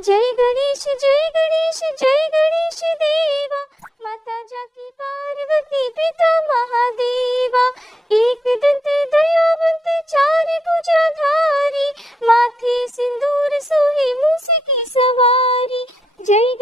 जय गणेश देवा। माता जाकी पार्वती पिता महादेवा। एक दंत दयावंत चार भुजाधारी। माथे सिंदूर सोहे मूस की सवारी। जय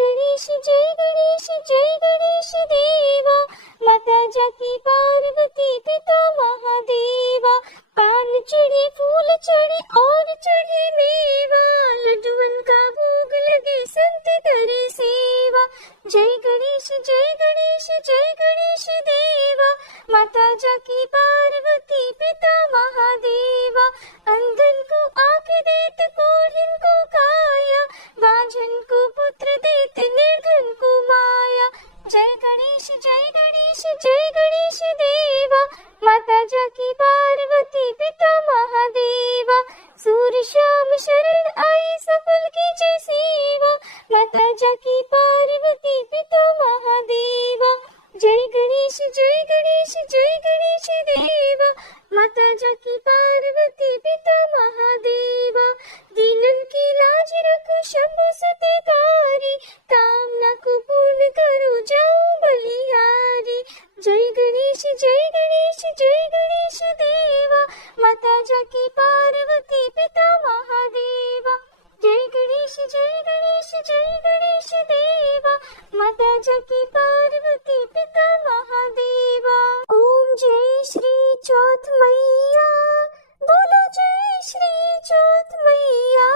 गणेश देवा। माता जाकी पार्वती पिता महादेवा। पान चढ़े फूल चढ़े और चढ़े मेवा। लड्डुअन का भोग लगे संत करे सेवा। जय गणेश देवा। माता जाकी पार्वती पिता महादेवा। अंधन को आँख देत कोढ़िन को काया। बांझन को पुत्र देत निर्धन को माया। जय गणेश देवा। माता जाकी पार्वती पिता महादेवा। सूर्य श्याम शरण आई सफल कीजे सेवा। माता जाकी पार्वती पिता महादेवा। जय गणेश देवा। माता जाकी पार्वती पिता महादेवा। दीनन की लाज रखो शंभु सतकारी। कामना को पूर्ण करो जाऊं बलिहारी। जय गणेश देवा। माता जाकी पार्वती पिता महादेवा। जय गणेश देवा। माता जाकी पार्वती पिता महादेवा। ओम जय श्री चौथ मैया। बोलो जय श्री चौथ मैया।